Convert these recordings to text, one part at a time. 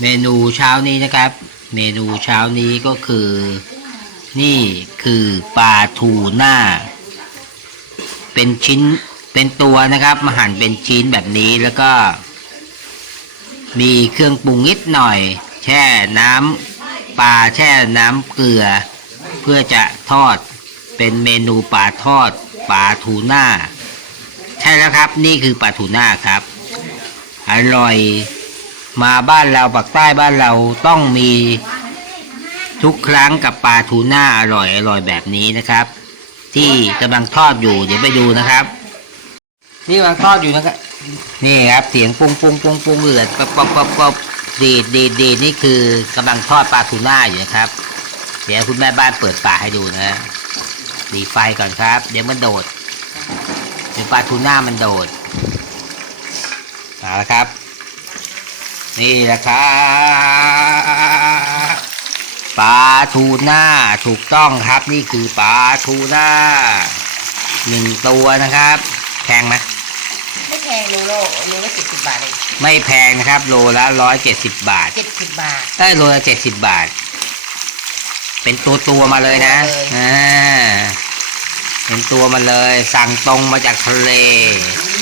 เมนูเช้านี้นะครับ เมนูเช้านี้ก็คือ นี่คือปลาทูหน่าเป็นชิ้นเป็นตัวนะครับมาหั่นเป็นชิ้นแบบนี้แล้วก็ มีเครื่องปรุงนิดหน่อย แช่น้ำปลาแช่น้ำเกลือ เพื่อจะทอด เป็นเมนูปลาทอดปลาทูน่าใช่แล้วครับ นี่คือปลาทูน่าครับ อร่อยมาบ้านเราปากใต้บ้านเราต้องมีทุกครั้งกับปลาทูน่าอร่อยอร่อยแบบนี้นะครับ ที่กำลังทอดอยู่ เดี๋ยวไปดูนะครับ นี่กำลังทอดอยู่นะครับนี่ครับเสียงปุ้งปุ้งปุ้งปุ้งเลือดป๊บป๊บป๊บป๊บดีดดีดดีดนี่คือกำลังทอดปลาทูน่าอยู่นะครับ เดี๋ยวคุณแม่บ้านเปิดฝาให้ดูนะดีไฟก่อนครับ เดี๋ยวมันโดดเดี๋ยวปลาทูน่ามันโดดเอาละครับ นี่แหละครับปลาทูน่าถูกต้องครับ นี่คือปลาทูน่าหนึ่งตัวนะครับแพงไหมไม่แพงโลโลโลละเจ็ดสิบบาทเองไม่แพงนะครับ โลละร้อยเจ็ดสิบบาทเจ็ดสิบบาทได้โลละเจ็ดสิบบาท เป็นตัวตัวๆมาเลยนะเลยอ่าเป็นตัวมาเลย สั่งตรงมาจากทะเล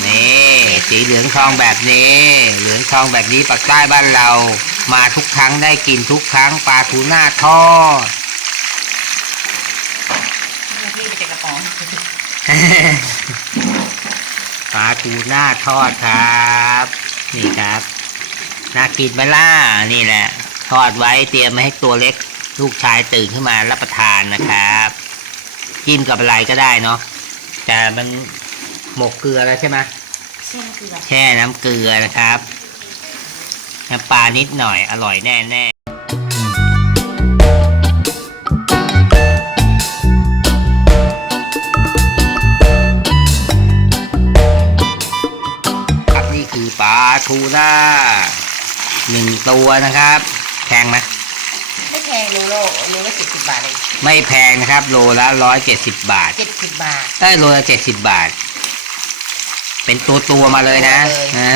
นี่สีเหลืองทองแบบนี้ เหลืองทองแบบนี้ปากใต้บ้านเรา มาทุกครั้งได้กินทุกครั้งปลาทูน่าทอดพี่ไปจากกระป๋องปลาทูน่าทอดครับ นี่ครับ น่ากินไหมล่ะนี่แหละ ทอดไว้เตรียมมาให้ตัวเล็ก ลูกชายตื่นขึ้นมารับประทานนะครับ กินกับอะไรก็ได้เนาะแต่มันหมกเกลือแล้วใช่ไหมเช่นคือแบบแช่น้ำเกลือนะครับน้ำปลานิดหน่อยอร่อยแน่แน่ครับนี่คือปลาทูน่าหนึ่งตัวนะครับ แพงไหมไม่แพงโลโลโลละเจ็ดสิบบาทเองไม่แพงนะครับโลละร้อยเจ็ดสิบบาทเจ็ดสิบบาท ได้โลละเจ็ดสิบบาท เป็นตัวตัวๆมาเลยนะตัวเลยอ่า